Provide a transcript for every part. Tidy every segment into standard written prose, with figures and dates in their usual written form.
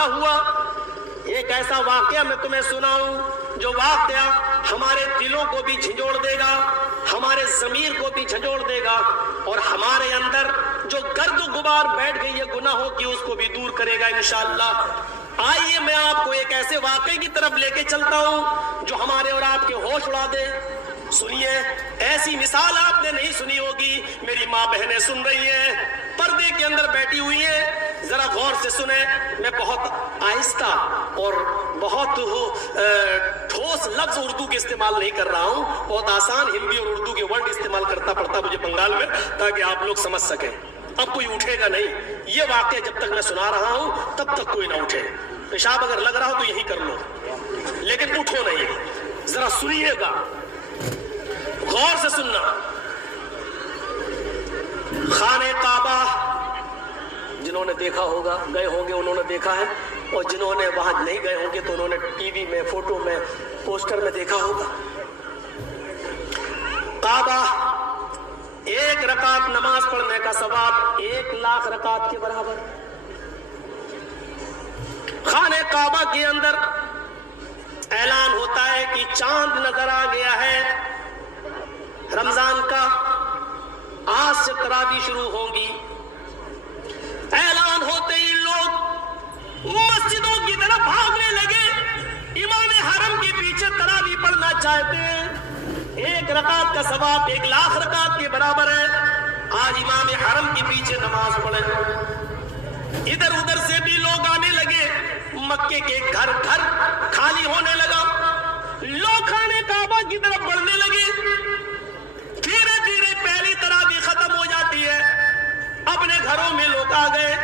حوالہ ہوا. ایک ایسا واقعہ میں تمہیں سناؤں جو واقعہ ہمارے دلوں کو بھی جھنجھوڑ دے گا, ہمارے ضمیر کو بھی جھنجھوڑ دے گا, اور ہمارے اندر جو گرد و غبار بیٹھ گئی ہے گناہوں کی اس کو بھی دور کرے گا انشاءاللہ. آئیے میں آپ کو ایک ایسے واقعے کی طرف لے کے چلتا ہوں جو ہمارے اور آپ کے ہوش اڑا دے. سنیے, ایسی مثال آپ نے نہیں سنی ہوگی. میری ماں بہنیں سن رہی ہیں, پردے کے اندر بیٹھی ہوئی ہیں, ذرا غور سے سنیں. میں بہت آہستہ اور بہت ٹھوس لفظ اردو کے استعمال نہیں کر رہا ہوں, بہت آسان ہندی اور اردو کے ورڈ استعمال کرتا پڑتا مجھے بنگال میں, تاکہ آپ لوگ سمجھ سکیں. اب کوئی اٹھے گا نہیں, یہ واقعہ جب تک میں سنا رہا ہوں تب تک کوئی نہ اٹھے. پیشاب اگر لگ رہا ہو تو یہی کر لو, لیکن اٹھو نہیں. ذرا سنیے گا, غور سے سننا. خانہ کعبہ جنہوں نے دیکھا ہوگا, گئے ہوں گے, انہوں نے دیکھا ہے, اور جنہوں نے وہاں نہیں گئے ہوں گے تو انہوں نے ٹی وی میں, فوٹو میں, پوسٹر میں دیکھا ہوگا. کعبہ, ایک رکعت نماز پڑھنے کا ثواب 1,00,000 رکعت کے برابر. خانہ کعبہ کے اندر اعلان ہوتا ہے کہ چاند نظر آ گیا ہے رمضان کا, آج سے تراویح شروع ہوں گی. اعلان ہوتے ہی لوگ مسجدوں کی طرف بھاگنے لگے, امام حرم کے پیچھے تراویح پڑھنا چاہتے ہیں. 1 رکعت کا ثواب 1,00,000 رکعت کے برابر ہے. آج امام حرم کے پیچھے نماز پڑھیں. ادھر ادھر سے بھی لوگ آنے لگے, مکے کے گھر گھر خالی ہونے لگا, لوگ خانہ کعبہ کی طرف بڑھنے لگے. دھیرے دھیرے پہلی تراویح ختم ہو جاتی ہے, اپنے گھروں میں لوگ آ گئے.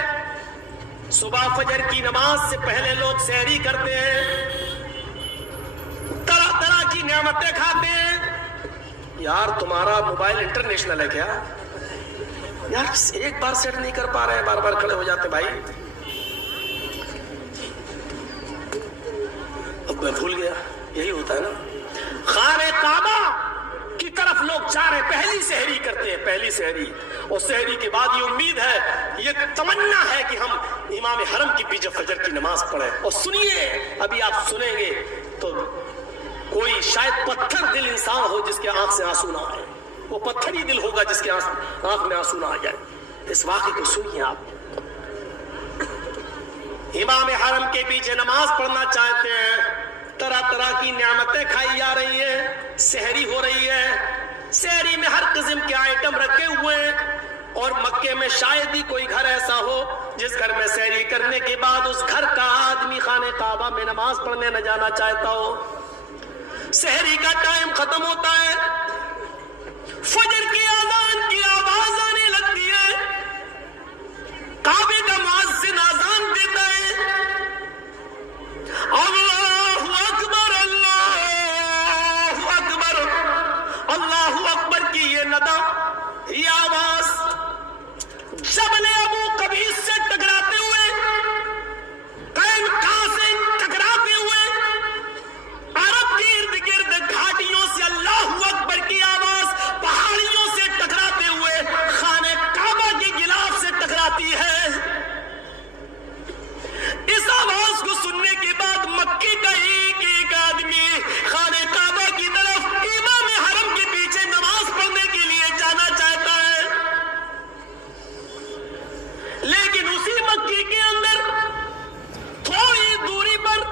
صبح فجر کی نماز سے پہلے لوگ سحری کرتے ہیں, طرح طرح کی نعمتیں کھاتے ہیں. یار تمہارا موبائل انٹرنیشنل ہے کیا یار؟ ایک بار سیٹ نہیں کر پا رہے ہیں, بار بار کھڑے ہو جاتے بھائی. اب میں بھول گیا, یہی ہوتا ہے نا. خانہ کعبہ کی طرف لوگ جا رہے, پہلی سحری کرتے ہیں, پہلی سحری. اور سحری کے بعد یہ امید ہے, یہ تمنا ہے کہ ہم امام حرم کے پیچھے فجر کی نماز پڑھیں. اور سنیے, ابھی آپ سنیں گے تو کوئی شاید پتھر دل انسان ہو جس کے آنکھ سے آنسو نہ آئے, وہ پتھر ہی دل ہوگا جس کے آنکھ میں آنسو نہ آ جائے. اس واقعے کو سنیے آپ. امام حرم کے پیچھے نماز پڑھنا چاہتے ہیں, طرح طرح کی نعمتیں کھائی جا رہی ہیں, سحری ہو رہی ہے. سحری میں ہر قسم کے آئٹم رکھے ہوئے ہیں, اور مکے میں شاید ہی کوئی گھر ایسا ہو جس گھر میں سحری کرنے کے بعد اس گھر کا آدمی خانہ کعبہ میں نماز پڑھنے نہ جانا چاہتا ہو. سحری کا ٹائم ختم ہوتا ہے, فجر کی اذان کی آواز آنے لگتی ہے, کعبے کا مؤذن اذان دیتا ہے, اللہ اکبر اللہ اکبر, اللہ اکبر کی یہ ندا, یہ آواز جبل ابو قبیس سے ٹکراتے ہوئے, قینقاع سے ٹکراتے ہوئے, عرب کے ارد گرد گھاٹیوں سے اللہ اکبر کی آواز پہاڑیوں سے ٹکراتے ہوئے خانہ کعبہ کے غلاف سے ٹکراتی ہے. اس آواز کو سننے کے بعد مکے کا ایک ایک آدمی خانہ کعبہ کی طرف امام حرم کے پیچھے نماز پڑھنے کے لیے جانا چاہتا ہے. لیکن اسی مکے کے اندر تھوڑی دوری پر,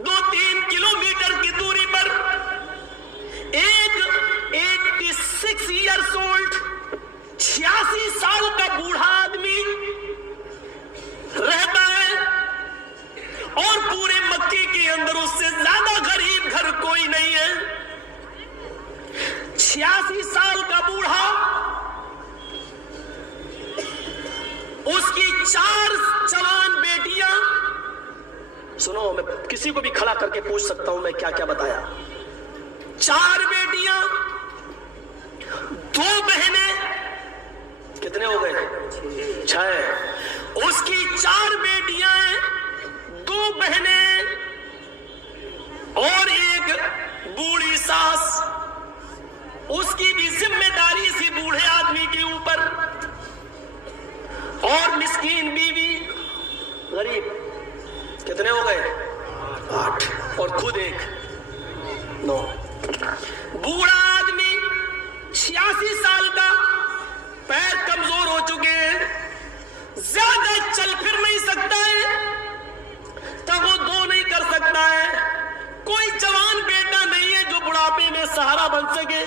2-3 کلومیٹر کی دوری پر, ایک 86 ایئرس اولڈ 86 سال کا بوڑھا آدمی رہتا ہے, اور پورے مکے کے اندر اس سے زیادہ غریب گھر کوئی نہیں ہے. 86 سال کا بوڑھا, اس کی 4 جوان بیٹیاں. سنو, میں کسی کو بھی کھڑا کر کے پوچھ سکتا ہوں میں کیا کیا بتایا. 4 بیٹیاں, 2 بہنیں, کتنے ہو گئے؟ 6. اس کی 4 بیٹیاں, 2 بہنیں اور ایک بوڑھی ساس. اس کی بھی ذمہ داری اسی بوڑھے آدمی کے اوپر, اور مسکین بیوی, غریب. कितने हो गए? 8 और खुद 1, 9। बूढ़ा आदमी 86 साल का, पैर कमजोर हो चुके हैं, ज्यादा चल फिर नहीं सकता है, तब वो 2 नहीं कर सकता है। कोई जवान बेटा नहीं है जो बुढ़ापे में सहारा बन सके।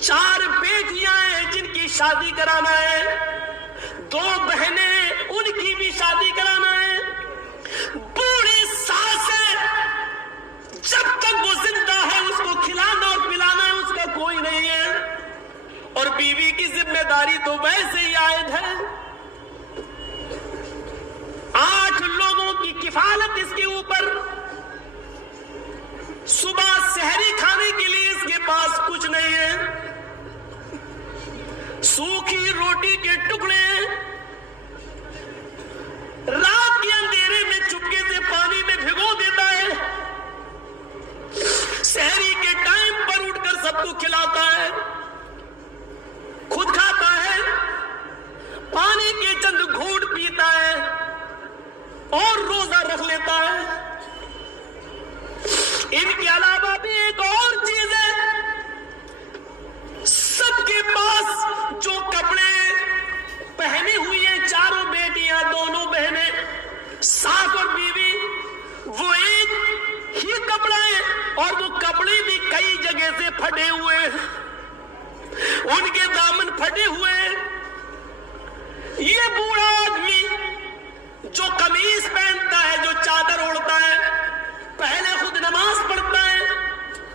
4 बेटियां हैं जिनकी शादी कराना है, 2 बहनें उनकी भी शादी कराना है। बूढ़ी सास है, जब तक वो जिंदा है उसको खिलाना और पिलाना है उसका कोई नहीं है, और बीवी की जिम्मेदारी तो वैसे ही आयद है। 8 लोगों की किफालत इसके ऊपर। सुबह सहरी खाने के लिए इसके पास कुछ नहीं है, सूखी रोटी के टुकड़े, रात के अंधेरे में चुपके से पानी में भिगो देता है, सहरी के टाइम पर उठकर सबको खिलाता है, खुद खाता है, पानी के चंद घूंट पीता है और रोजा रख लेता है। इनके अलावा भी एक और चीज है, सबके पास जो कपड़े पहने हुई हैं, चारों बेटियां, दोनों बहनें, सास और बीवी, वो एक ही कपड़ा है, और वो कपड़े भी कई जगह से फटे हुए हैं, उनके दामन फटे हुए हैं। ये बूढ़ा आदमी जो कमीज पहनता है, जो चादर ओढ़ता है, पहले खुद नमाज पढ़ता है,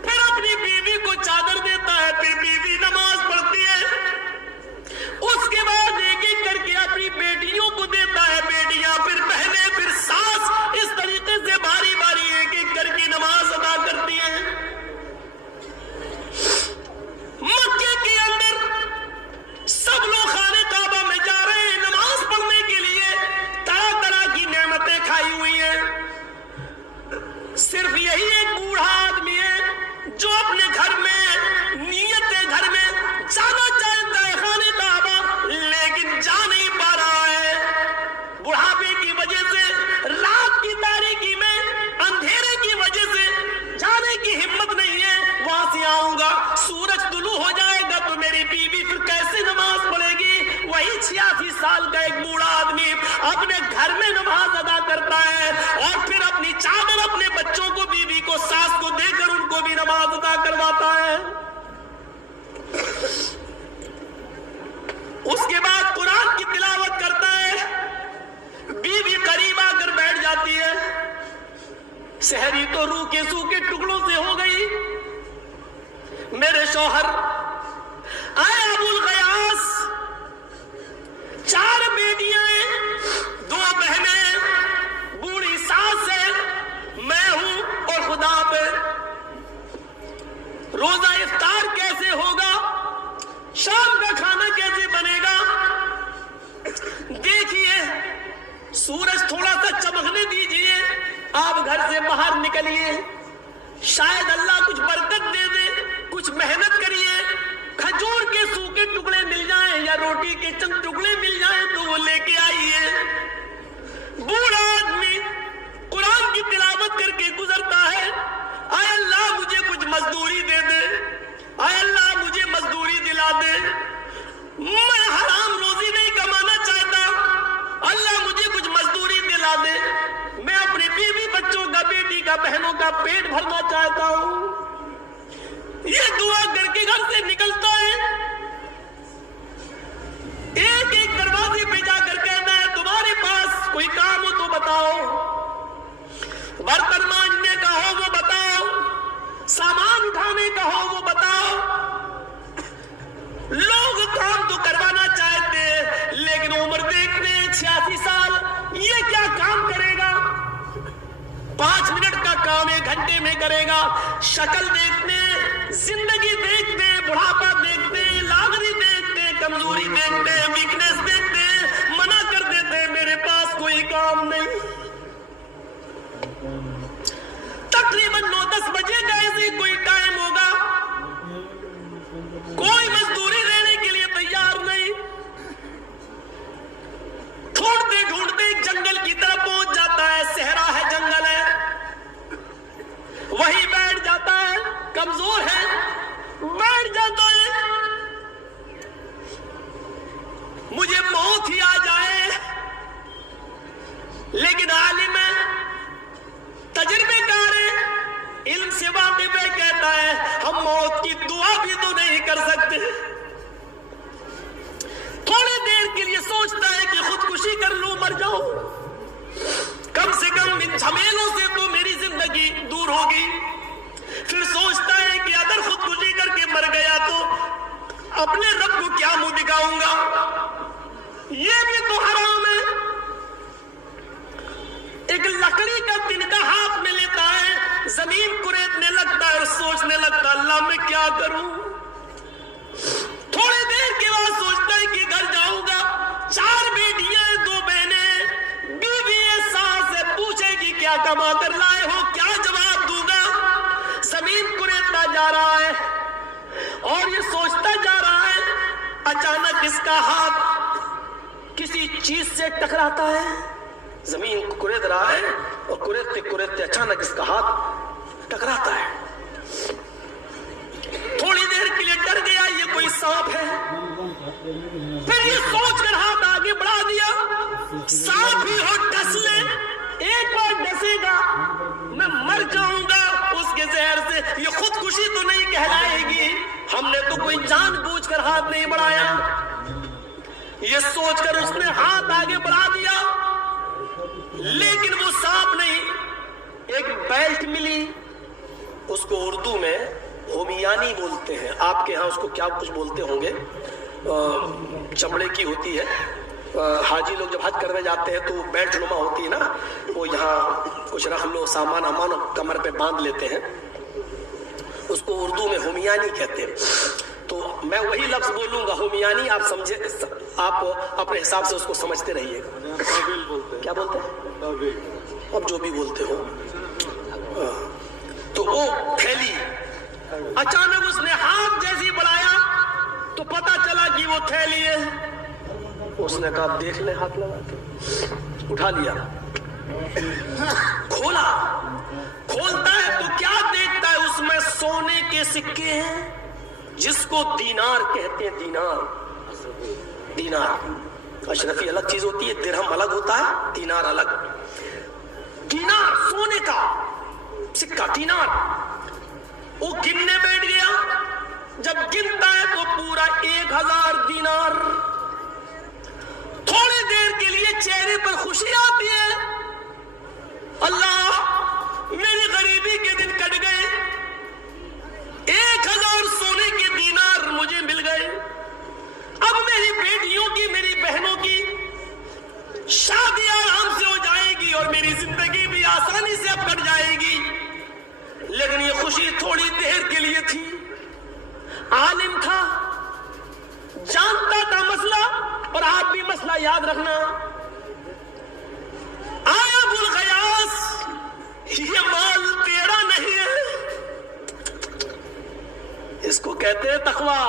फिर अपनी बीवी को चादर देता है, फिर बीवी नमाज पढ़ती है, उसके बाद एक एक करके अपनी बेटियों को देता है, बेटियां, फिर बहनें, फिर सास, इस तरीके से बारी बारी एक एक करके नमाज अदा करती है। मक्के के अंदर सब लोग खाने काबा में जा रहे हैं नमाज पढ़ने के लिए, तरह तरह की नेमतें खाई हुई हैं। सिर्फ यही एक बूढ़ा आदमी है जो अपने घर में नियत है, घर में जाना चाहता है खाने काबा, लेकिन जा नहीं पा रहा है। बुढ़ापे की वजह से, रात की तारीकी में, अंधेरे की वजह से जाने की हिम्मत नहीं है। वहां से आऊंगा, सूरज तुलू हो जाएगा तो मेरी बीवी फिर कैसे नमाज पढ़ेगी। वही 86 साल का एक बूढ़ा आदमी अपने घर में नमाज अदा करता है, और फिर अपनी चादर अपने बच्चों को, बीवी को, सास को देकर उनको भी नमाज अदा करवाता है। उसके बाद कुरान की तिलावत करता है, बीवी करीब आकर बैठ जाती है। सहरी तो रूखे सूखे टुकड़ों से हो गई। मेरे शौहर आए अबुल गयास, 4 बेटियां हैं, 2 बहनें, बूढ़ी सास है, मैं हूं और खुदा पे। रोजा इफ्तार कैसे होगा, शाम का खाना कैसे बनेगा। देखिए, सूरज थोड़ा सा चमकने दीजिए, आप घर से बाहर निकलिए, शायद अल्लाह कुछ बरकत दे दे, कुछ मेहनत करिए, खजूर के सूखे टुकड़े मिल जाएं या रोटी के चंद टुकड़े मिल जाएं तो वो लेके आइए। बूढ़ा आदमी कुरान की तिलावत करके गुजरता है, आय अल्लाह मुझे कुछ मजदूरी दे दे, आय अल्लाह मुझे मजदूरी दिला दे, मैं हराम रोजी नहीं कमाना चाहता, अल्लाह मुझे कुछ मजदूरी दिला दे, मैं अपने बीवी बच्चों का, बेटी का, बहनों का पेट भरना चाहता हूं। ये दुआ करके घर से निकलता है, एक एक दरवाजे पे जाकर कहता है तुम्हारे पास कोई काम हो तो बताओ, बर्तन मांजने का हो वो बताओ, सामान उठाने का हो वो बताओ। लोग काम तो करवाना चाहते हैं, लेकिन उम्र देखते हैं 86 साल, ये क्या काम करेगा। 5 मिनट का काम 1 घंटे में करेगा। शक्ल देखते, जिंदगी देखते, बुढ़ापा देखते, लागरी देखते, कमजोरी देखते, वीकनेस देखते, मना कर देते, मेरे पास कोई काम नहीं। तकरीबन 9-10 बजे का ऐसे कोई टाइम होगा, कोई मजदूरी देने के लिए तैयार नहीं। ढूंढते ढूंढते एक जंगल की तरफ पहुंच जाता है, सहरा होगी। फिर सोचता है कि अगर खुदकुशी करके मर गया तो अपने रब को क्या मुंह दिखाऊंगा, ये भी तो हराम है। एक लकड़ी का तिनका हाथ में लेता है, जमीन कुरेदने लगता है और सोचने लगता है अल्लाह मैं क्या करूं। थोड़ी देर के बाद सोचता है कि घर जाऊंगा, 4 बेटियां 2 बहनें, बीवी सास से पूछेगी क्या कमा कर लाए हो, क्या जवाब दूंगा। जमीन कुरेदता जा रहा है और ये सोचता जा रहा है, अचानक इसका हाथ किसी चीज से टकराता है। जमीन कुरेद रहा है और कुरेदते कुरेदते अचानक इसका हाथ टकराता है। थोड़ी देर के लिए डर गया, ये कोई सांप है। फिर ये सोचकर हाथ आगे बढ़ा दिया, सांप ही हो डस ले, एक बार डसेगा मैं मर जाऊंगा उसके जहर से, ये खुदकुशी तो नहीं कहलाएगी, हमने तो कोई जानबूझकर हाथ नहीं बढ़ाया। ये सोचकर उसने हाथ आगे बढ़ा दिया, लेकिन वो सांप नहीं, एक बेल्ट मिली। उसको उर्दू में होमियानी बोलते हैं, आपके यहाँ उसको क्या कुछ बोलते होंगे, चमड़े की होती है। हाजी लोग जब हज करने जाते हैं तो बेल्ट नुमा होती है ना, वो यहाँ कुछ रख लो सामान अमान कमर पे बांध लेते हैं, उसको उर्दू में होमियानी कहते हैं। तो मैं वही लफ्ज बोलूंगा होमियानी, आप समझे, आप अपने हिसाब से उसको समझते रहिएगा। क्या बोलते हैं, अब जो भी बोलते हो। तो वो थैली, अचानक उसने हाथ जैसी बढ़ाया तो पता चला कि वो थैली है। उसने कहा देख ले, हाथ लगा के उठा लिया, खोला, खोलता है तो क्या देखता है, उसमें सोने के सिक्के हैं जिसको दीनार कहते हैं। दीनार, दीनार अशरफी अलग चीज होती है, दिरहम अलग होता है, दीनार अलग। दीनार सोने का सिक्का, दीनार। वो गिनने बैठ गया, जब गिनता है तो पूरा 1000 दीनार। थोड़ी देर के लिए चेहरे पर खुशी आती है, अल्लाह मेरी गरीबी के दिन कट गए, 1000 सोने के दीनार मुझे मिल गए। अब मेरी बेटियों की, मेरी बहनों की शादी आराम से हो जाएगी और मेरी जिंदगी भी आसानी से अब कट जाएगी। लेकिन ये खुशी थोड़ी देर के लिए थी। आलिम था, जानता था मसला, और आप भी मसला याद रखना। आया अबुल गयास, ये माल तेरा नहीं है, इसको कहते हैं तकवा।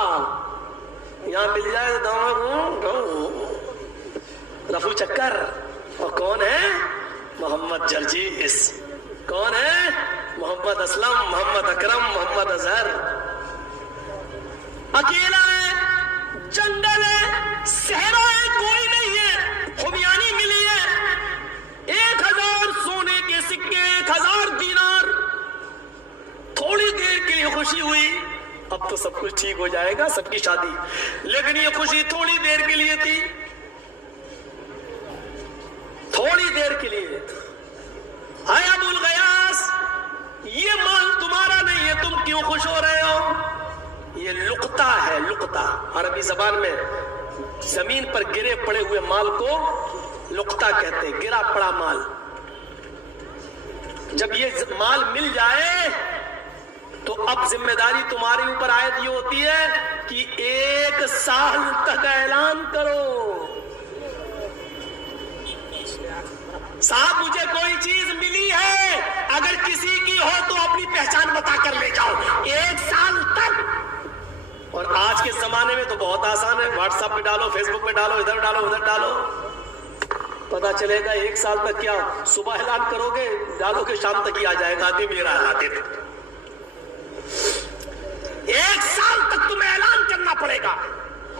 यहां मिल जाए तो रफू चक्कर। और कौन है, मोहम्मद जर्जीस। कौन है, मोहम्मद असलम, मोहम्मद अकरम, मोहम्मद अजहर। अकेला है, जंगल है, सहरा है, कोई नहीं है, होमियानी मिली है, 1000 सोने के सिक्के, 1000 दीनार। थोड़ी देर के लिए खुशी हुई, अब तो सब कुछ ठीक हो जाएगा, सबकी शादी। लेकिन ये खुशी थोड़ी देर के लिए थी, थोड़ी देर के लिए। आय अबुल गयास, ये माल तुम्हारा नहीं है, तुम क्यों खुश हो रहे हो? ये लुकता है, लुकता अरबी जबान में जमीन पर गिरे पड़े हुए माल को लुकता कहते हैं, गिरा पड़ा माल। जब ये माल मिल जाए तो अब जिम्मेदारी तुम्हारे ऊपर आयत ये होती है कि 1 साल तक ऐलान करो, साहब मुझे कोई चीज मिली है, अगर किसी की हो तो अपनी पहचान बता कर ले जाओ, 1 साल तक। और आज के जमाने में तो बहुत आसान है, व्हाट्सएप पे डालो, फेसबुक पे डालो, इधर डालो, उधर डालो, पता चलेगा 1 साल तक। क्या सुबह ऐलान करोगे, डालोगे, शाम तक ही आ जाएगा आदमी मेरा हालात। 1 साल तक तुम्हें ऐलान करना पड़ेगा।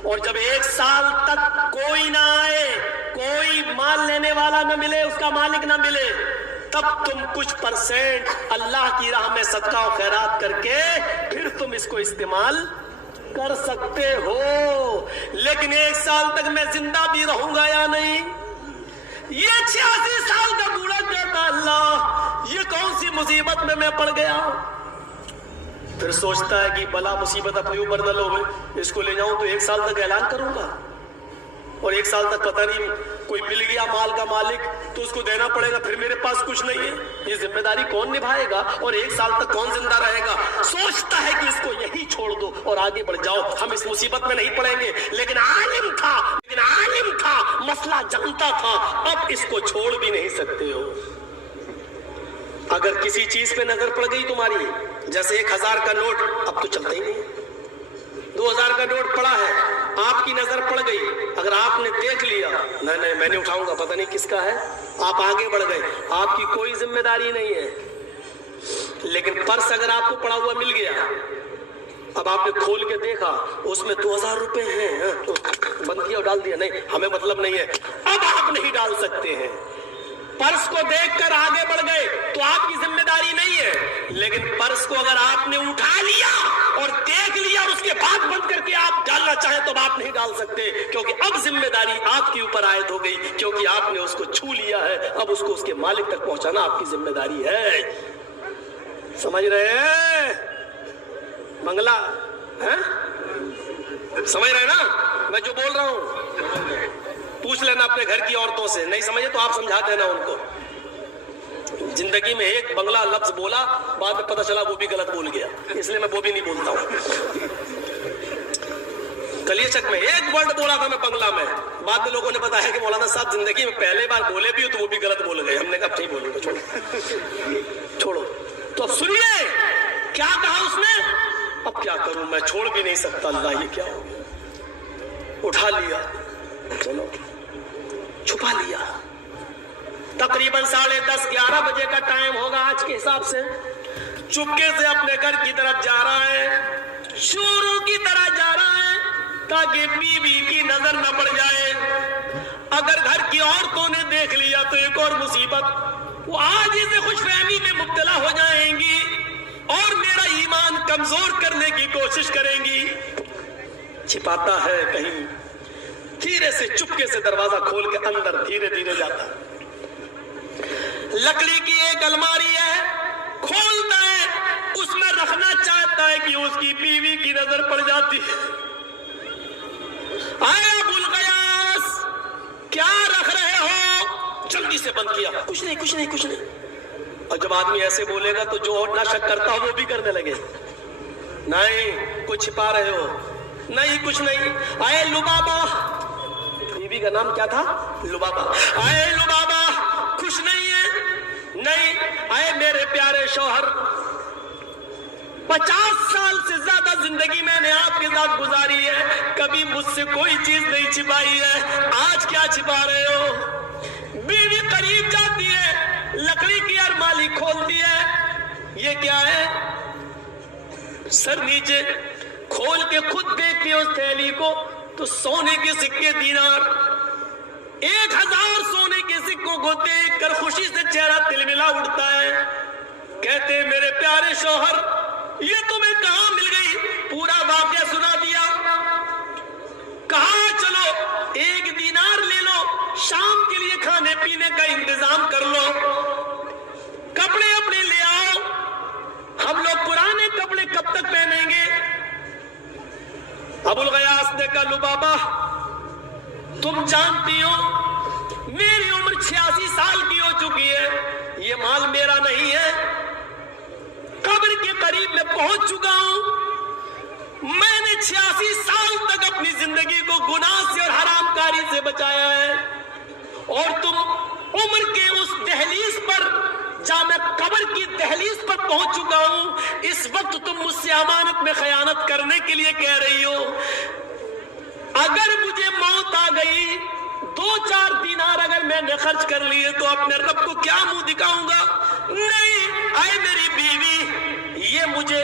और जब 1 साल तक कोई ना आए, कोई माल लेने वाला न मिले, उसका मालिक न मिले, तब तुम कुछ परसेंट अल्लाह की राह में सदका और खैरात करके फिर तुम इसको इस्तेमाल कर सकते हो। लेकिन 1 साल तक मैं जिंदा भी रहूंगा या नहीं? ये 86 साल का बूढ़ा कहता, अल्लाह ये कौन सी मुसीबत में मैं पड़ गया। फिर सोचता है कि भला मुसीबत अपने ऊपर न लो, मैं इसको ले जाऊं तो 1 साल तक ऐलान करूंगा, और 1 साल तक पता नहीं कोई मिल गया माल का मालिक तो उसको देना पड़ेगा, फिर मेरे पास कुछ नहीं है, ये जिम्मेदारी कौन निभाएगा, और 1 साल तक कौन जिंदा रहेगा। सोचता है कि इसको यही छोड़ दो और आगे बढ़ जाओ, हम इस मुसीबत में नहीं पड़ेंगे। लेकिन आलिम था, मसला जानता था, अब इसको छोड़ भी नहीं सकते हो। अगर किसी चीज पे नजर पड़ गई तुम्हारी, जैसे 1000 का नोट अब तो चलता ही नहीं, 2000 का नोट पड़ा है, आपकी नजर पड़ गई, अगर आपने देख लिया नहीं मैं नहीं उठाऊंगा, पता नहीं किसका है, आप आगे बढ़ गए, आपकी कोई जिम्मेदारी नहीं है। लेकिन पर्स अगर आपको पड़ा हुआ मिल गया, अब आपने खोल के देखा उसमें 2000 रुपए हैं, तो बंद किया और डाल दिया, नहीं हमें मतलब नहीं है, अब आप नहीं डाल सकते हैं। पर्स को देखकर आगे बढ़ गए तो आपकी जिम्मेदारी नहीं है, लेकिन पर्स को अगर आपने उठा लिया और देख लिया और उसके बाद बंद करके आप डालना चाहें तो आप नहीं डाल सकते, क्योंकि अब जिम्मेदारी आपके ऊपर आयद हो गई, क्योंकि आपने उसको छू लिया है, अब उसको उसके मालिक तक पहुंचाना आपकी जिम्मेदारी है। समझ रहे हैं बंगला है? समझ रहे ना मैं जो बोल रहा हूं? पूछ लेना अपने घर की औरतों से, नहीं समझे तो आप समझा देना उनको। जिंदगी में एक बंगला लफ्ज बोला, बाद में पता चला वो भी गलत बोल गया, इसलिए मैं वो भी नहीं बोलता हूं। कलियचक में एक वर्ड बोला था मैं बंगला में, बाद में लोगों ने बताया कि मौलाना साहब जिंदगी में पहले बार बोले भी हो तो वो भी गलत बोल गए। हमने कहा नहीं बोलूंगा, छोड़ो। तो अब सुनिए क्या कहा उसने, अब क्या करूं मैं, छोड़ भी नहीं सकता, अल्लाह ये क्या हो गया। उठा लिया, चलो छुपा लिया। तकरीबन 10:30-11 बजे का टाइम होगा आज के हिसाब से। चुपके से अपने घर की तरफ जा रहा है, शोरों की तरह जा रहा है, ताकि बीवी की नजर न पड़ जाए। अगर घर की औरतों ने देख लिया तो एक और मुसीबत, वो आज इसे खुशफहमी में मुब्तला हो जाएंगी और मेरा ईमान कमजोर करने की कोशिश करेंगी। छिपाता है कहीं, धीरे से चुपके से दरवाजा खोल के अंदर धीरे धीरे जाता है। लकड़ी की एक अलमारी है, खोलता है, उसमें रखना चाहता है कि उसकी बीवी की नजर पड़ जाती है। आया अबुल गयास, क्या रख रहे हो? जल्दी से बंद किया, कुछ नहीं कुछ नहीं कुछ नहीं। और जब आदमी ऐसे बोलेगा तो जो और ना शक करता हो वो भी करने लगे, नहीं कुछ छिपा रहे हो, नहीं कुछ नहीं। आए लुबाबा, बीवी का नाम क्या था? लुबाबा। आए लुबाबा, खुश नहीं है? नहीं। आए मेरे प्यारे शौहर, 50 साल से ज्यादा जिंदगी मैंने आपके साथ गुजारी है, कभी मुझसे कोई चीज नहीं छिपाई है, आज क्या छिपा रहे हो? बीवी करीब जाती है, लकड़ी की अलमारी खोलती है, ये क्या है? सर नीचे खोल के खुद देखती है उस थैली को, तो सोने के सिक्के दीनार, 1000 सोने के सिक्कों को देखकर खुशी से चेहरा तिलमिला उठता है। कहते मेरे प्यारे शौहर, ये तुम्हें कहां मिल गई? पूरा वाकया सुना दिया। कहा चलो 1 दीनार ले लो, शाम के लिए खाने पीने का इंतजाम कर लो, कपड़े अपने ले आओ, हम लोग पुराने कपड़े कब तक पहनेंगे? अबुल गयास ने कहा लुबाबा, तुम जानती हो मेरी उम्र 86 साल की हो चुकी है, ये माल मेरा नहीं है, कब्र के करीब में पहुंच चुका हूं। मैंने 86 साल तक अपनी जिंदगी को गुनाह से और हरामकारी से बचाया है, और तुम उम्र के उस दहलीज पर, जहां मैं कब्र की दहलीज पर पहुंच चुका हूं, इस वक्त तुम मुझसे अमानत में खयानत करने के लिए कह रही हो। अगर मुझे मौत आ गई, 2-4 दीनार अगर मैंने खर्च कर लिए तो अपने रब को क्या मुंह दिखाऊंगा? नहीं। आए मेरी बीवी, ये मुझे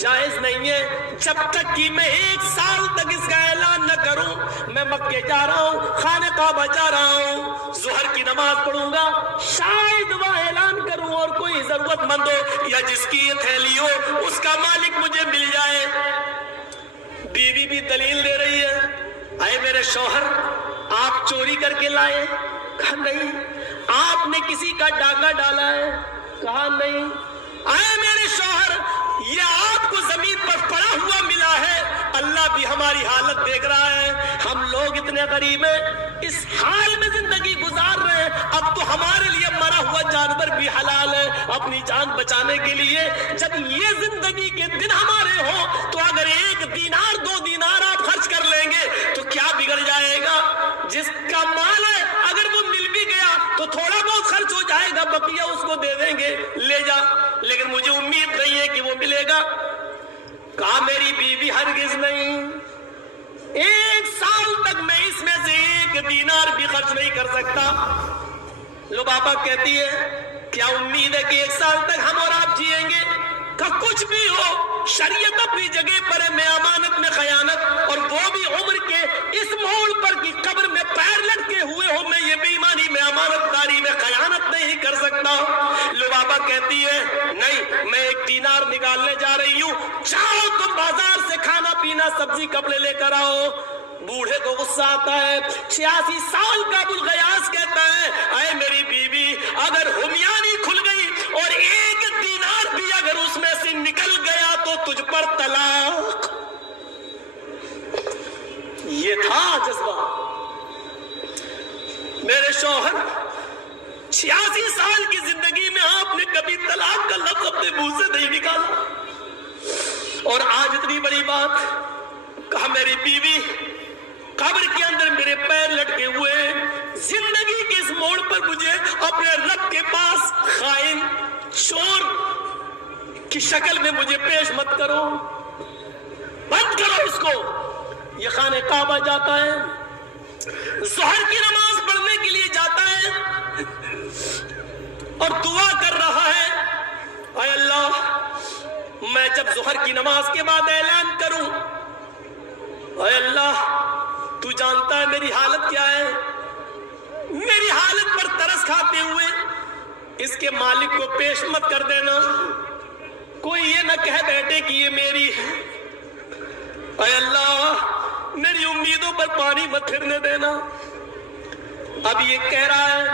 जायज नहीं है, जब तक कि मैं 1 साल तक इसका ऐलान न करूं। मैं मक्के जा रहा हूं, खाने काबा जा रहा हूं, जुहर की नमाज पढ़ूंगा, शायद वह ऐलान करूं और कोई जरूरतमंद हो या जिसकी ये थैली हो उसका मालिक मुझे मिल जाए। बीवी भी दलील दे रही है, आए मेरे शौहर, आप चोरी करके लाए? कहा नहीं, आपने किसी का डाका डाला है, کہا نہیں. آئے میرے شوہر، یہ آپ کو زمین پر پڑا ہوا ملا ہے، اللہ بھی ہماری حالت دیکھ رہا ہے. ہم لوگ اتنے غریب ہیں، اس حال میں زندگی گزار رہے ہیں. اب تو ہمارے لیے مرا ہوا جانور بھی حلال ہے اپنی جان بچانے کے لیے. جب یہ زندگی کے دن ہمارے ہوں تو اگر 1 دینار 2 دینار آپ خرچ کر لیں گے تو کیا بگڑ جائے گا؟ جس کا مال ہے اگر وہ مل بھی گیا تو تھوڑا بہت خرچ ہو جائے گا، بقیہ اس کو دے دیں گے، لے جا. لیکن مجھے امید نہیں ہے کہ وہ ملے گا. کہا میری بیوی ہرگز نہیں، 1 سال تک میں اس میں سے 1 دینار بھی خرچ نہیں کر سکتا. لبابہ کہتی ہے کیا امید ہے کہ 1 سال تک ہم اور آپ جیئیں گے؟ کہ کچھ بھی ہو، شریعت اپنی جگہ پر ہے، میں امانت میں خیانت، اور وہ بھی عمر کے اس موڑ پر کی قبر میں پیر لٹکے ہوئے ہو، میں یہ بے ایمانی میں امانت داری میں خیانت نہیں کر سکتا. لبابہ کہتی ہے نہیں، میں 1 دینار نکالنے جا رہی ہوں، جاؤ تم بازار سے کھانا پینا سبزی کپڑے لے کر آؤ. بوڑھے کو غصہ آتا ہے. 86 سال کا ابوالغیاث کہتا ہے اے میری بیوی، اگر ہمیانی کھل گئی اور 1 دینار بھی اگر اس میں سے نکل گیا تو تجھ پر طلاق. یہ تھا جذبہ. میرے شوہر 86 سال کی زندگی میں آپ نے کبھی طلاق کا لفظ اپنے منہ سے نہیں نکالا. اور آج اتنی بڑی بات. کہا میری بیوی قبر کے اندر میرے پیر لٹکے ہوئے، زندگی کے اس موڑ پر مجھے اپنے رب کے پاس خائن چور کی شکل میں مجھے پیش مت کرو، بند کرو اس کو. یہ خانہ کعبہ جاتا ہے، ظہر کی نماز پڑھنے کے لیے جاتا ہے اور دعا کر رہا ہے اے اللہ، میں جب ظہر کی نماز کے بعد اعلان کروں، اے اللہ تو جانتا ہے میری حالت کیا ہے، میری حالت پر ترس کھاتے ہوئے اس کے مالک کو پیش مت کر دینا، کوئی یہ نہ کہہ بیٹھے کہ یہ میری ہے. اے اللہ میری امیدوں پر پانی مت پھرنے دینا. اب یہ کہہ رہا ہے،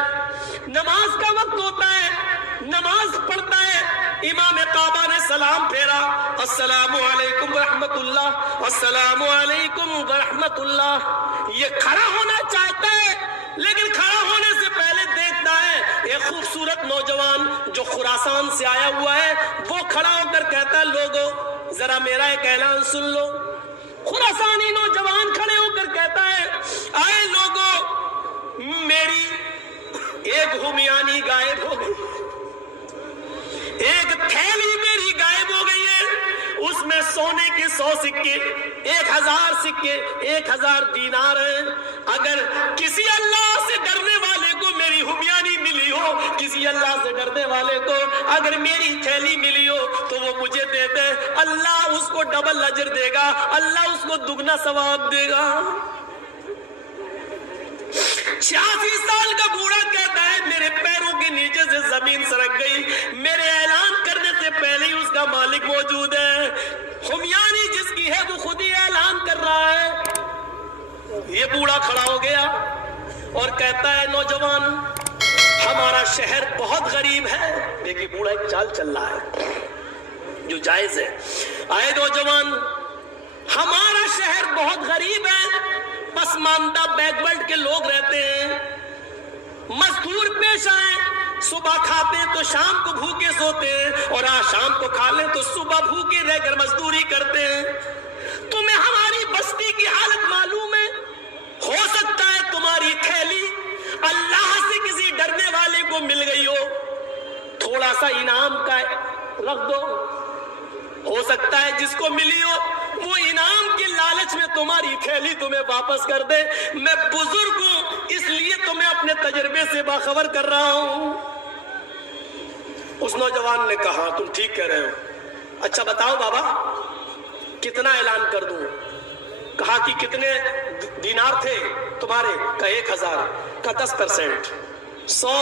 نماز کا وقت ہوتا ہے، نماز پڑھتا ہے. امام کعبہ نے سلام پھیرا، السلام علیکم ورحمت اللہ، السلام علیکم ورحمت اللہ. یہ کھڑا ہونا چاہتا ہے لیکن کھڑا ہونے سے پہلے دیکھتا ہے ایک خوبصورت نوجوان جو خراسان سے آیا ہوا ہے، وہ کھڑا ہو کر کہتا ہے لوگوں ذرا میرا ایک اعلان سن لو. خراسانی نوجوان کھڑے ہو کر کہتا ہے اے لوگوں، میری 1 ہمیانی غائب ہو گئی، 1 تھیلی میری غائب ہو گئی ہے، اس میں سونے کے 100 سکے، 1000 سکے، 1000 دینار ہیں. اگر کسی اللہ سے ڈرنے والے کو میری ہمیانی ملی ہو، کسی اللہ سے ڈرنے والے کو اگر میری تھیلی ملی ہو تو وہ مجھے دے دے، اللہ اس کو ڈبل اجر دے گا، اللہ اس کو دگنا ثواب دے گا. 86 سال کا بوڑھا کہتا ہے میرے پیروں کے نیچے سے زمین سرک گئی، میرے اعلان کرنے سے پہلے ہی اس کا مالک موجود ہے، ہمیانی جس کی ہے وہ خود ہی اعلان کر رہا ہے. یہ بوڑھا کھڑا ہو گیا اور کہتا ہے نوجوان ہمارا شہر بہت غریب ہے. دیکھیے بوڑھا ایک چال چل رہا ہے جو جائز ہے. آئے نوجوان، ہمارا شہر بہت غریب ہے، پسماندہ بیک ورڈ کے لوگ رہتے ہیں، مزدور پیش آئے، صبح کھاتے ہیں تو شام کو بھوکے سوتے ہیں، اور آج شام کو کھا لیں تو صبح بھوکے رہ کر مزدوری کرتے ہیں. تمہیں ہماری بستی کی حالت معلوم ہے، ہو سکتا ہے تمہاری تھیلی اللہ سے کسی ڈرنے والے کو مل گئی ہو، تھوڑا سا انعام کا رکھ دو، ہو سکتا ہے جس کو ملی ہو وہ انعام کے لالچ میں تمہاری تھیلی تمہیں واپس کر دے. میں بزرگ ہوں اس لیے تمہیں اپنے تجربے سے باخبر کر رہا ہوں. اس نوجوان نے کہا تم ٹھیک کہہ رہے ہو، اچھا بتاؤ بابا کتنا اعلان کر دوں؟ کہا کہ کتنے دینار تھے تمہارے؟ کہا 1000. کا 10%، 100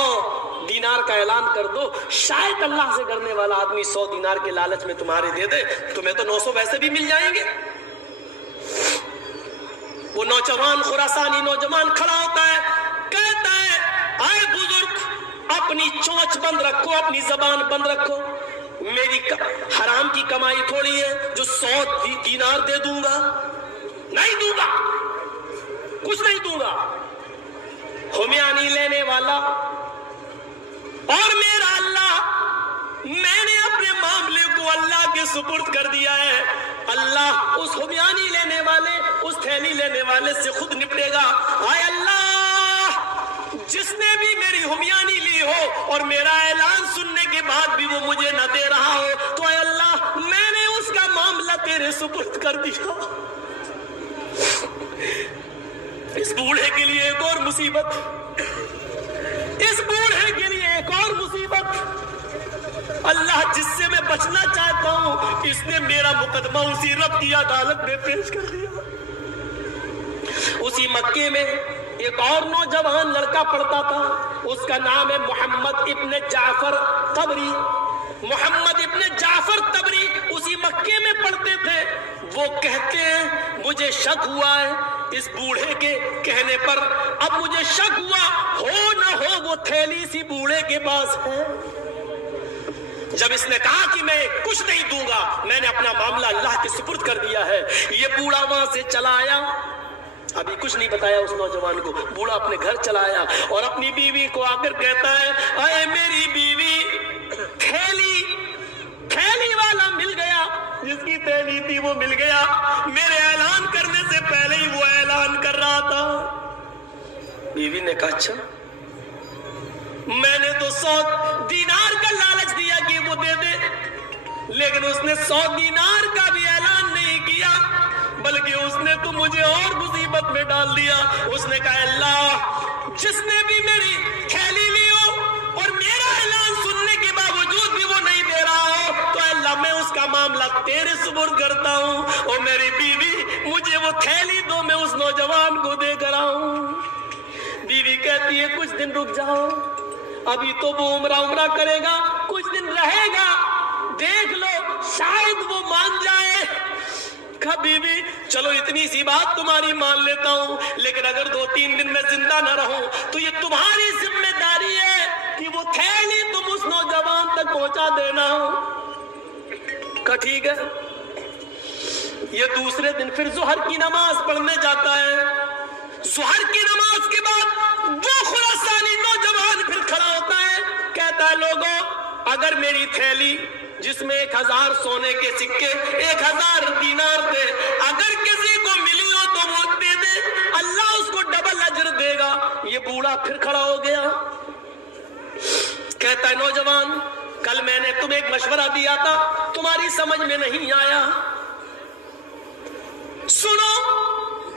دینار کا اعلان کر دو، شاید اللہ سے ڈرنے والا آدمی 100 دینار کے لالچ میں تمہارے دے دے، تمہیں تو 900 ویسے بھی مل جائیں گے. وہ نوجوان خراسانی نوجوان کھڑا ہوتا ہے، کہتا ہے اے بزرگ اب अपनी चोंच बंद रखो, अपनी जबान बंद रखो। मेरी हराम की कमाई थोड़ी है जो 100 दीनार दे दूंगा, नहीं दूंगा, कुछ नहीं दूंगा। हुमयानी लेने वाला और मेरा अल्लाह, मैंने अपने मामले को अल्लाह के सुपुर्द कर दिया है। अल्लाह उस हुमयानी लेने वाले, उस थैली लेने वाले से खुद निपटेगा। आय अल्लाह, जिसने भी मेरी हुमयानी ली हो और मेरा ऐलान सुनने के बाद भी वो मुझे न दे रहा हो, तो आय अल्लाह, मैंने उसका मामला तेरे सुपुर्द कर दिया। इस बूढ़े के लिए एक और मुसीबत, इस बूढ़े के लिए एक और मुसीबत। अल्लाह, जिससे मैं बचना चाहता हूं, इसने मेरा मुकदमा उसी रब की अदालत में पेश कर दिया। उसी मक्के में एक और नौजवान लड़का पढ़ता था, उसका नाम है मोहम्मद इब्न जाफर तबरी। मोहम्मद इब्न जाफर तबरी उसी मक्के में पढ़ते थे। वो कहते हैं, मुझे शक हुआ है इस बूढ़े के कहने पर, अब मुझे शक हुआ हो न हो वो थैली सी बूढ़े के पास है। जब इसने कहा कि मैं कुछ नहीं दूंगा, मैंने अपना मामला अल्लाह के सुपुर्द कर दिया है, ये बूढ़ा वहां से चला आया। अभी कुछ नहीं बताया उस नौजवान को। बूढ़ा अपने घर चला आया और अपनी बीवी को आकर कहता है, अरे मेरी बीवी, थैली वाला मिल गया, जिसकी थैली थी वो मिल गया। मेरे ऐलान करने से पहले ही वो ऐलान कर रहा था। बीवी ने कहा, अच्छा, मैंने तो 100 दीनार का लालच दिया कि वो दे दे, लेकिन उसने 100 दीनार का भी ऐलान नहीं किया, बल्कि उसने तो मुझे और मुसीबत में डाल दिया। उसने कहा, अल्लाह, जिसने भी मेरी थैली ली हो और मेरा ऐलान सुनने के बावजूद भी वो नहीं दे रहा हो, तो अल्लाह, मैं उसका मामला तेरे सुपुर्द करता हूँ। और मेरी बीवी, मुझे वो थैली दो, मैं उस नौजवान को दे कर आऊं। बीवी कहती है, कुछ दिन रुक जाओ, अभी तो वो उम्रा करेगा, कुछ दिन रहेगा, देख लो, शायद वो मान जाए। कभी भी चलो इतनी सी बात तुम्हारी मान लेता हूं, लेकिन अगर 2-3 दिन में जिंदा न रहूं तो ये तुम्हारी जिम्मेदारी है कि वो थैली तुम उस नौजवान तक पहुंचा देना। का ठीक है। ये दूसरे दिन फिर जोहर की नमाज पढ़ने जाता है। जोहर की नमाज के बाद वो खुरासानी नौजवान फिर खड़ा होता है, कहता है, लोगों, अगर मेरी थैली जिसमें 1000 सोने के सिक्के, 1000 दीनार थे, अगर किसी को मिली हो तो वो दे दे, अल्लाह उसको डबल अजर देगा। ये बूढ़ा फिर खड़ा हो गया, कहता है, नौजवान, कल मैंने तुम्हें एक मशवरा दिया था, तुम्हारी समझ में नहीं आया। सुनो,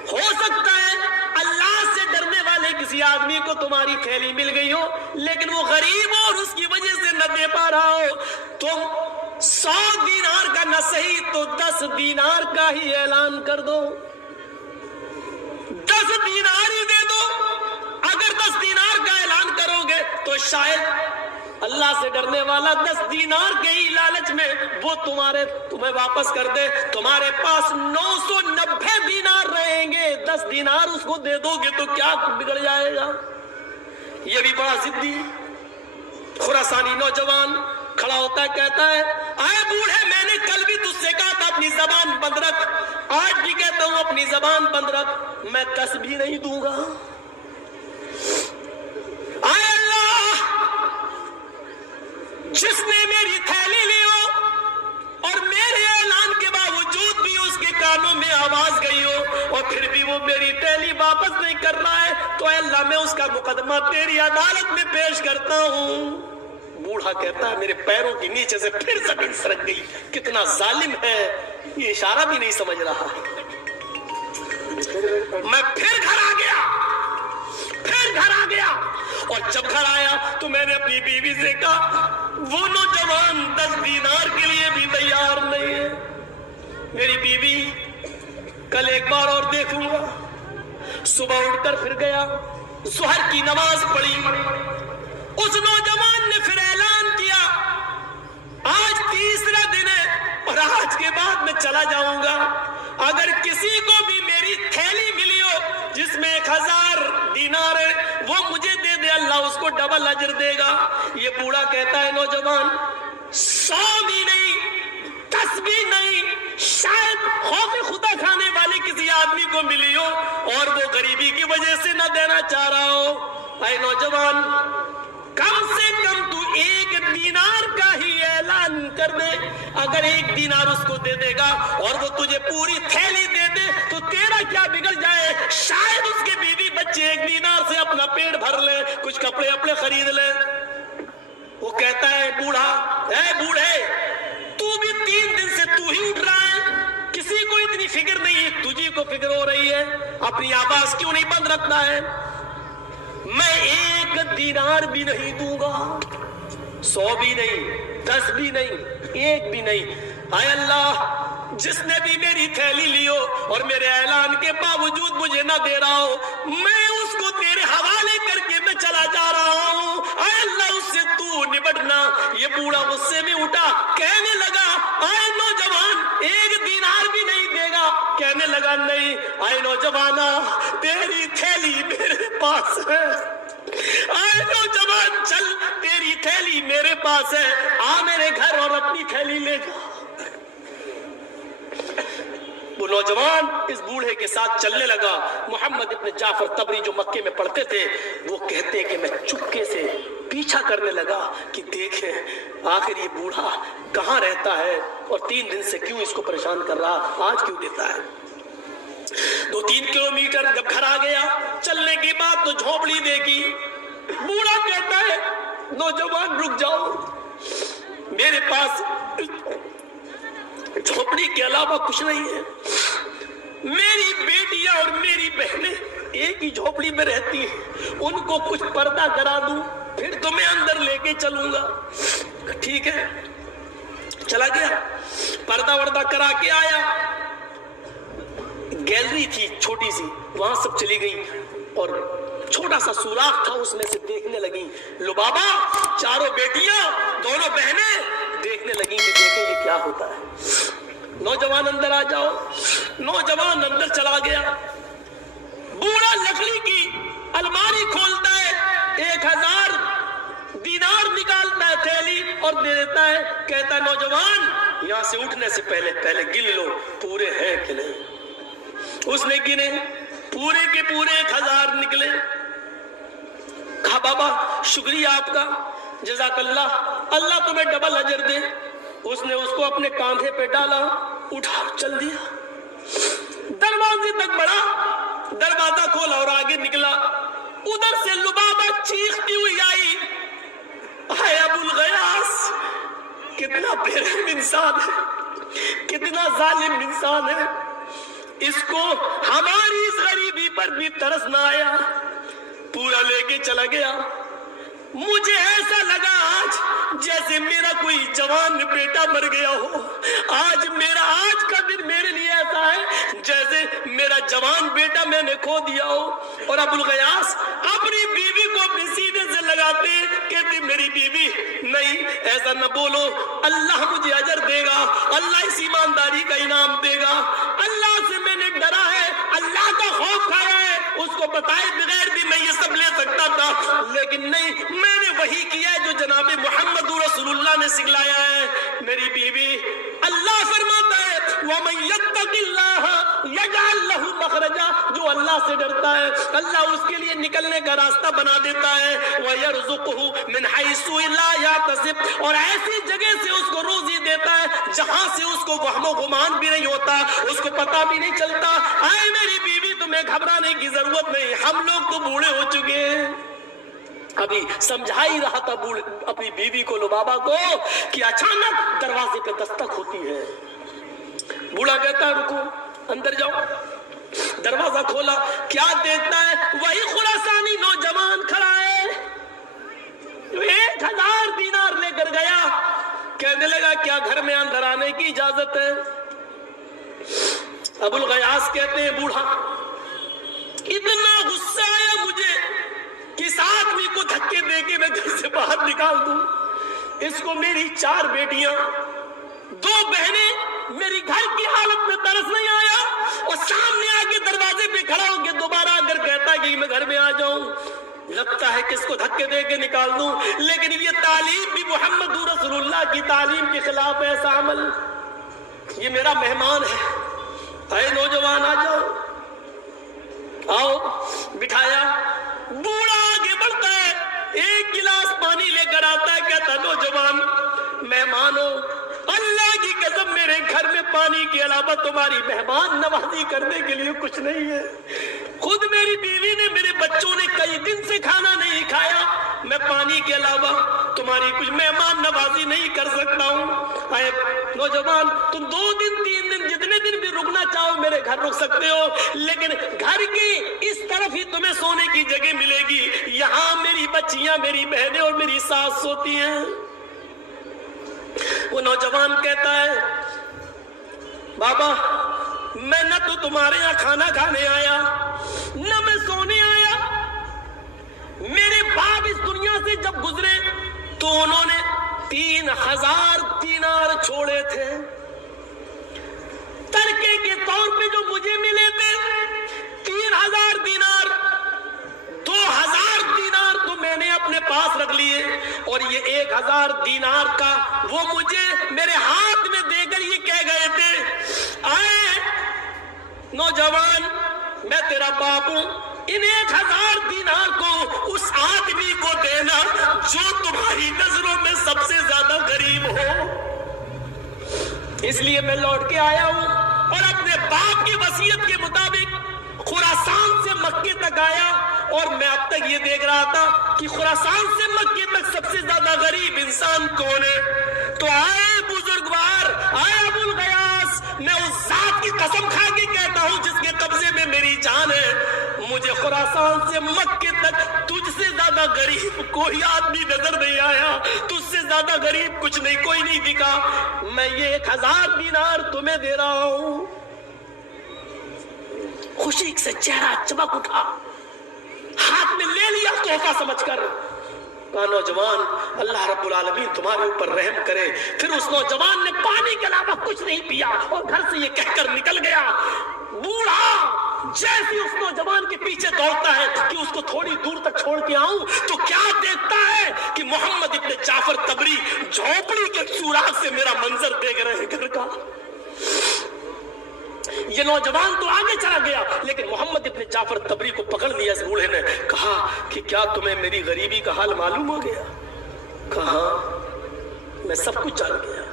हो सकता है अल्लाह से डरने वाले किसी आदमी को तुम्हारी थैली मिल गई हो, लेकिन वो गरीब हो और उसकी वजह से न दे पा रहा हो। तुम 100 दीनार का न सही तो 10 दीनार का ही ऐलान कर दो, 10 दीनार ही दे दो। अगर 10 दीनार का ऐलान करोगे तो शायद अल्लाह से डरने वाला 10 दीनार के ही लालच में वो तुम्हें वापस कर दे। तुम्हारे पास 990 दीनार रहेंगे, 10 दीनार उसको दे दोगे तो क्या बिगड़ जाएगा। ये भी बड़ा जिद्दी खुरासानी नौजवान खड़ा होता है, कहता है, आए बूढ़े, मैंने कल भी तुझसे कहा था अपनी जबान बंद रख, आज भी कहता हूं अपनी जबान बंद रख, मैं 10 भी नहीं दूंगा। आए अल्लाह, जिसने मेरी थैली ली हो और मेरे ऐलान के बावजूद भी उसके कानों में आवाज गई हो और फिर भी वो मेरी थैली वापस नहीं कर रहा है, तो अल्लाह, मैं उसका मुकदमा तेरी अदालत में पेश करता हूं। बूढ़ा कहता है, मेरे पैरों के नीचे से फिर जमीन सरक गई, कितना जालिम है, ये इशारा भी नहीं समझ रहा। मैं फिर घर आ गया और जब घर आया तो मैंने अपनी बीवी से कहा, वो नौजवान 10 दीनार के लिए भी तैयार नहीं है। मेरी बीवी, कल एक बार और देखूंगा। सुबह उठकर फिर गया, ज़ोहर की नमाज पढ़ी। उस नौजवान ने फिर ऐलान किया, आज तीसरा दिन है और आज के बाद मैं चला जाऊंगा। अगर किसी को भी मेरी थैली मिली हो جس میں 1000 دینار ہے وہ مجھے دے دے، اللہ اس کو ڈبل اجر دے گا۔ یہ بوڑھا کہتا ہے نوجوان 100 بھی نہیں، 10 بھی نہیں، شاید خوف خدا کھانے والے کسی آدمی کو ملی ہو اور وہ غریبی کی وجہ سے نہ دینا چاہ رہا ہو۔ اے نوجوان، کم سے کم تو 1 دینار کا ہی اعلان کر دے۔ اگر 1 دینار اس کو دے دے گا اور وہ تجھے پوری تھیلی دے دے تو تیرا کیا بگڑ جائے، شاید اس کے بیوی بچے 1 دینار سے اپنا پیٹ بھر لے، کچھ کپڑے اپنے خرید لے۔ وہ کہتا ہے بوڑھا، اے بوڑھے، تو بھی 3 دن سے تو ہی اٹھ رہا ہے، کسی کو اتنی فکر نہیں ہے، تجھے کو فکر ہو رہی ہے، اپنی آواز کیوں نہیں بند رکھتا ہے؟ میں 1 دینار بھی نہیں دوں گا، 100 بھی نہیں، 10 بھی نہیں، 1 بھی نہیں۔ اے اللہ، جس نے بھی میری تھیلی لی ہو اور میرے اعلان کے باوجود مجھے نہ دے رہا ہو، میں اس کو تیرے حوالے کر کے میں چلا جا رہا ہوں۔ اے اللہ، اس سے تو نبٹنا۔ یہ بوڑھا غصے میں اٹھا، کہنے لگا اے نوجوان 1 دینار بھی نہیں دے گا؟ کہنے لگا نہیں۔ اے نوجوانا، تیری تھیلی میرے پاس ہے، اے نوجوان چل، تیری تھیلی میرے پاس ہے، آ میرے گھر اور اپنی تھیلی لے جا۔ وہ نوجوان اس بوڑھے کے ساتھ چلنے لگا۔ محمد ابن جعفر طبری جو مکے میں پڑھتے تھے وہ کہتے کہ میں چپکے سے پیچھا کرنے لگا کہ دیکھیں آخر یہ بوڑھا کہاں رہتا ہے اور 3 دن سے کیوں اس کو پریشان کر رہا، آج کیوں دیتا ہے۔ 2-3 کلومیٹر جب گھر آ گیا، چلنے کے بعد تو جھونپڑی دیکھی۔ بوڑھا کہتا ہے نوجوان رک جاؤ، میرے پاس جھونپڑی کے علاوہ کچھ نہیں ہے، میری بیٹیاں اور میری بہنیں ایک ہی جھونپڑی میں رہتی ہیں، ان کو کچھ پردہ کرا دوں پھر تمہیں اندر لے کے چلوں گا۔ ٹھیک ہے، چلا گیا، پردہ وردہ کرا کے آیا۔ گیلری تھی چھوٹی سی، وہاں سب چلی گئی اور چھوٹا سا سوراخ تھا، اس میں سے دیکھنے لگی۔ لبابا، چاروں بیٹیاں، دونوں بہنیں دیکھنے لگی کہ دیکھیں یہ کیا ہوتا ہے۔ نوجوان اندر آ جاؤ۔ نوجوان اندر چلا گیا۔ بوڑھا لکڑی کی الماری کھولتا ہے، 1000 دینار نکالتا ہے تھیلی اور دے دیتا ہے، کہتا ہے نوجوان یہاں سے اٹھنے سے پہلے گن لو پورے ہیں کہ نہیں۔ اس نے گنے، پورے کے پورے 1000 نکلے۔ کہا بابا شکریہ آپ کا، جزاک اللہ، اللہ تمہیں ڈبل اجر دے۔ اس نے اس کو اپنے کاندھے پہ ڈالا، اٹھا چل دیا۔ دروازے تک بڑھا، دروازہ کھولا اور آگے نکلا۔ ادھر سے لبابہ چیختی ہوئی آئی، اے ابو الغیاث، کتنا بے رحم انسان ہے، کتنا ظالم انسان ہے، اس کو ہماری اس غریبی پر بھی ترس نہ آیا، پورا لے کے چلا گیا۔ مجھے ایسا لگا آج جیسے میرا کوئی جوان بیٹا مر گیا ہو، آج کا دن میرے لیے ایسا ہے جیسے میرا جوان بیٹا میں نے کھو دیا ہو۔ اور ابو الغیاث اپنی بیوی کو اپنے سینے سے لگاتے کہتے میری بیوی نہیں، ایسا نہ بولو، اللہ مجھے اجر دے گا، اللہ اس ایمانداری کا انعام دے گا، اللہ سے میں نے ڈرا ہے، اللہ کا خوف کھایا ہے۔ اس کو بتائے بغیر بھی میں یہ سب لے سکتا تھا، لیکن نہیں، میں نے وہی کیا ہے جو جناب محمد رسول اللہ نے سکھلایا ہے۔ میری بیوی، اللہ فرماتا ہے وَمَن يَتَّقِ اللَّهَ يَجْعَلْ لَهُ مَخْرَجًا، جو اللہ سے ڈرتا ہے اللہ اس کے لیے نکلنے کا راستہ بنا دیتا ہے۔ وَيَرْزُقْهُ مِنْ حَيْثُ لَا يَحْتَسِبُ، اور ایسی جگہ سے اس کو روزی دیتا ہے جہاں سے اس کو وہم و گمان بھی نہیں ہوتا، اس کو پتہ بھی نہیں چلتا۔ اے میری بیوی، تمہیں گھبرانے کی ضرورت نہیں، ہم لوگ تو بوڑھے ہو چکے ہیں۔ ابھی سمجھا ہی رہا تھا اپنی بیوی کو، لبابہ کو، کہ اچانک دروازے پہ دستک ہوتی ہے۔ بوڑھا کہتا ہے رکو، اندر جاؤ۔ دروازہ کھولا، کیا دیکھتا ہے؟ وہی خراسانی نوجوان کھڑا ہے جو 1000 دینار لے کر گیا۔ کہنے لگا کیا گھر میں اندر آنے کی اجازت ہے؟ ابو الغیاث کہتے ہیں بوڑھا، اتنا غصہ آیا مجھے کہ اس آدمی کو دھکے دے کے میں گھر سے باہر نکال دوں۔ اس کو میری 4 بیٹیاں، 2 بہنیں میری گھر کی حالت میں ترس نہیں آیا اور سامنے آ کے دروازے پہ کھڑا ہو کے دوبارہ اگر کہتا ہے کہ میں گھر میں آ جاؤں، لگتا ہے کہ اس کو دھکے دے کے نکال دوں، لیکن یہ تعلیم بھی محمد رسول اللہ کی تعلیم کے خلاف ہے ایسا عمل۔ یہ میرا مہمان ہے، اے نوجوان آ جاؤ، آؤ، بٹھایا۔ بوڑھا آگے بڑھتا ہے، ایک گلاس پانی لے کر آتا ہے، کہتا نوجوان مہمان ہو، اللہ کی قسم میرے گھر میں پانی کے علاوہ تمہاری مہمان نوازی کرنے کے لیے کچھ نہیں ہے۔ خود میری بیوی نے، میرے بچوں نے کئی دن سے کھانا نہیں کھایا، میں پانی کے علاوہ تمہاری کچھ مہمان نوازی نہیں کر سکتا ہوں۔ اے نوجوان، تم 2 دن 3 دن جتنے دن بھی رکنا چاہو میرے گھر رک سکتے ہو، لیکن گھر کی اس طرف ہی تمہیں سونے کی جگہ ملے گی، یہاں میری بچیاں، میری بہنیں اور میری ساس سوتی ہیں۔ وہ نوجوان کہتا ہے بابا میں نہ تو تمہارے یہاں کھانا کھانے آیا نہ میں سونے آیا، میرے باپ اس دنیا سے جب گزرے تو انہوں نے 3000 دینار چھوڑے تھے، ترکے کے طور پہ جو مجھے ملے تھے 3000 دینار، 2000 دینار تو میں نے اپنے پاس رکھ لیے اور یہ 1000 دینار کا وہ مجھے میرے ہاتھ میں دے کر یہ کہہ گئے تھے آئے نوجوان میں تیرا باپ ہوں، ان 1000 دینار کو اس آدمی کو دینا جو تمہاری نظروں میں سب سے زیادہ غریب ہو۔ اس لیے میں لوٹ کے آیا ہوں اور اپنے باپ کی وصیت کے مطابق خراسان سے مکے تک آیا، اور میں اب تک یہ دیکھ رہا تھا کہ خراسان سے مکے تک سب سے زیادہ غریب انسان کون ہے۔ تو آئے بزرگوار، آئے ابو الغیاث، میں اس ذات کی قسم کھا کے کہتا ہوں جس کے قبضے میں میری جان ہے، مجھے خراسان سے مکے تک تجھ سے زیادہ غریب کوئی آدمی نظر نہیں آیا، تجھ سے زیادہ غریب کچھ نہیں، کوئی نہیں دکھا، میں یہ 1000 دینار تمہیں دے رہا ہوں۔ خوشی سے چہرہ چمک اٹھا، ہاتھ میں لے لیا تحفہ سمجھ کر، کہا نوجوان اللہ رب العالمین تمہارے اوپر رحم کرے۔ پھر اس نوجوان نے پانی کے علاوہ کچھ نہیں پیا اور گھر سے یہ کہہ کر نکل گیا۔ بوڑھا جیسے اس نوجوان کے پیچھے دوڑتا ہے کہ اس کو تھوڑی دور تک چھوڑ کے آؤں تو کیا دیکھتا ہے کہ محمد ابن جعفر طبری جھونپڑی کے سوراخ سے میرا منظر دیکھ رہے ہیں گھر کا۔ یہ نوجوان تو آگے چلا گیا لیکن محمد ابن جعفر طبری کو پکڑ لیا اس بوڑھے نے، کہا کہ کیا تمہیں میری غریبی کا حال معلوم ہو گیا؟ کہا میں سب کچھ جان گیا۔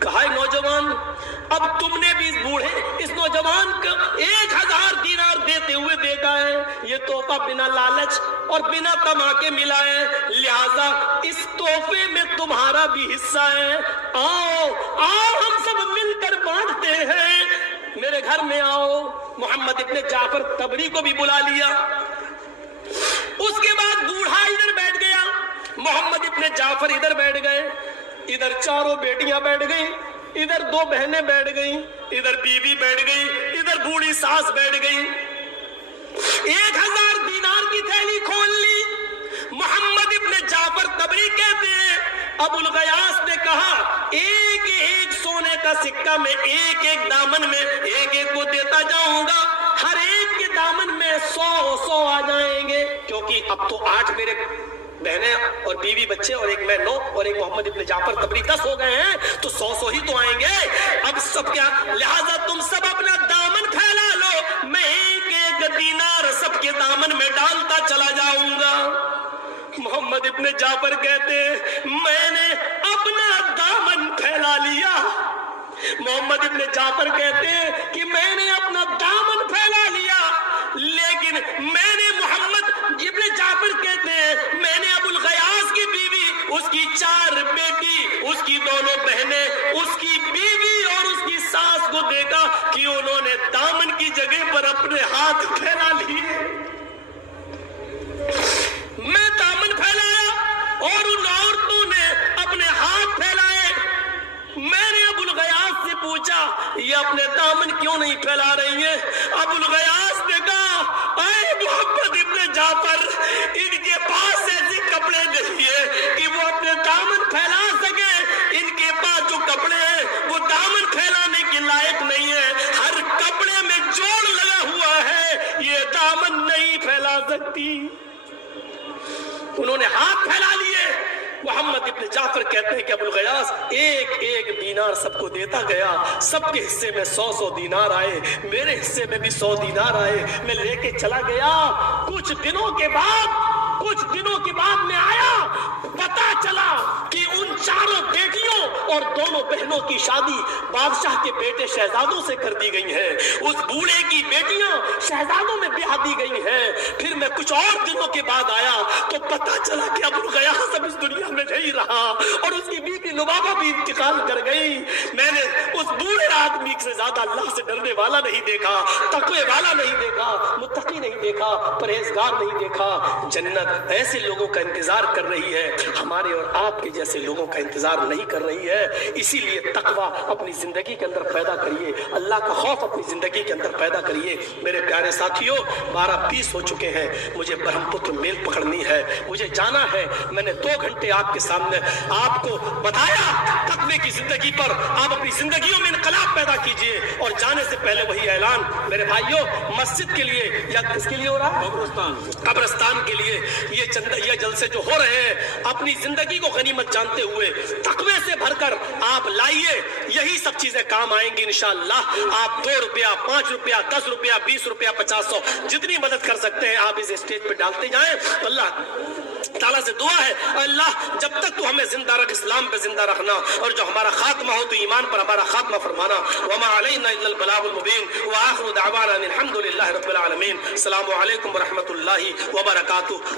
کہا نوجوان اب تم نے بھی اس نوجوان کو 1000 دینار دیتے ہوئے دیکھا ہے، یہ تحفہ بنا لالچ اور بنا طمع کے ملا ہے، لہذا اس تحفے میں تمہارا بھی حصہ ہے، آؤ آؤ ہم سب مل کر بانٹتے ہیں، میرے گھر میں آؤ۔ محمد ابن جعفر طبری کو بھی بلا لیا۔ اس کے بعد بوڑھا ادھر بیٹھ گیا، محمد ابن جعفر ادھر بیٹھ گئے، ادھر 4 بیٹیاں بیٹھ گئیں، ادھر 2 بہنیں بیٹھ گئیں، ادھر بیوی بیٹھ گئی، ادھر بوڑھی ساس بیٹھ گئی۔ 1000 دینار کی تھیلی کھول لی۔ محمد ابن جعفر طبری کہتے ہیں ابو الغیاث نے کہا ایک ایک سونے کا سکہ میں ایک دامن میں ایک کو دیتا جاؤں گا، ہر ایک کے دامن میں 100 آ جائیں گے، کیونکہ اب تو 8 میرے بہنیں اور بیوی بچے اور ایک میں 9 اور ایک محمد ابن جعفر طبری 10 ہو گئے ہیں تو 100 ہی تو آئیں گے۔ اب سب کیا، لہذا تم سب اپنا دامن پھیلا لو، میں ایک دینار سب کے دامن میں ڈالتا چلا جاؤں گا۔ محمد ابن جعفر کہتے ہیں میں نے اپنا دامن پھیلا لیا۔ محمد ابن جعفر کہتے ہیں کہ میں نے اپنا دامن پھیلا لیا، لیکن میں نے محمد ابن جعفر کہتے ہیں میں نے ابو الغیاث کی بیوی، اس کی 4 بیٹی، اس کی 2 بہنیں، اس کی بیوی اور اس کی ساس کو دیکھا کہ انہوں نے دامن کی جگہ پر اپنے ہاتھ پھیلا لیے۔ میں دامن پھیلایا اور ان عورتوں نے اپنے ہاتھ پھیلائے۔ میں نے ابو الغیاث سے پوچھا یہ اپنے دامن کیوں نہیں پھیلا رہی ہیں؟ ابو الغیاث نے کہا اے محمد ابن جعفر، ان کے پاس ایسے کپڑے نہیں ہیں کہ وہ اپنے دامن پھیلا سکے، ان کے پاس جو کپڑے ہیں وہ دامن پھیلانے की। उन्होंने हाथ फैला लिए। मोहम्मद इब्न जाफर कहते हैं कि अबुल गयास एक एक दीनार सबको देता गया, सबके हिस्से में 100 दीनार आए, मेरे हिस्से में भी 100 दीनार आए, मैं लेके चला गया। कुछ दिनों के बाद में आया, पता चला कि उन चारों बेटियों और दोनों बहनों की शादी बादशाह के बेटे शहजादों से कर दी गई है। उस बूढ़े की बेटियां शहजादों में ब्याह दी गई हैं। फिर मैं कुछ और दिनों के बाद आया तो पता चला कि अबुल गयास अब इस दुनिया में नहीं रहा और उसकी बीवी लुबाबा भी इंतकाल कर गई। मैंने उस बूढ़े आदमी से ज्यादा अल्लाह से डरने वाला नहीं देखा, तकवे वाला नहीं देखा, मुत्तकी नहीं देखा, परहेजगार नहीं देखा। जन्नत ऐसे लोगों का इंतजार कर रही है, हमारे और आपके जैसे लोगों का इंतजार नहीं कर रही है। इसीलिए तकवा अपनी जिंदगी के अंदर पैदा करिए, अल्लाह का खौफ अपनी जिंदगी के अंदर पैदा करिए। मेरे प्यारे साथियों, 12:20 हो चुके हैं, मुझे ब्रह्मपुत्र मेल पकड़नी है, मुझे जाना है। मैंने 2 घंटे आपके सामने आपको बताया तकवे की जिंदगी पर। आप अपनी जिंदगियों में इनकलाब पैदा कीजिए। और जाने से पहले वही ऐलान मेरे भाइयों, मस्जिद के लिए या किसके लिए हो रहा है? कब्रिस्तान के लिए ये जलसे जो हो रहे हैं, अपनी जिंदगी को गनीमत जानते हुए तकवे से भरकर आप लाइए, यही सब चीजें काम आएंगी इंशाअल्लाह। आप 2 रुपया, 5 रुपया, 10 रुपया, 20 रुपया, 50 जितनी मदद कर सकते हैं आप इस स्टेज पे डालते जाएं। अल्लाह ताला से दुआ है, अल्लाह जब तक तू हमें जिंदा रख, इस्लाम पे जिंदा रखना, और जो हमारा खात्मा हो तो ईमान पर हमारा खात्मा फरमाना। वमा अलैना इल्लल बलागुल मुबीन व आखिरु दअवाना अनिल हम्दुलिल्लाहि रब्बिल आलमीन। अस्सलामु अलैकुम व रहमतुल्लाहि व बरकातुहू।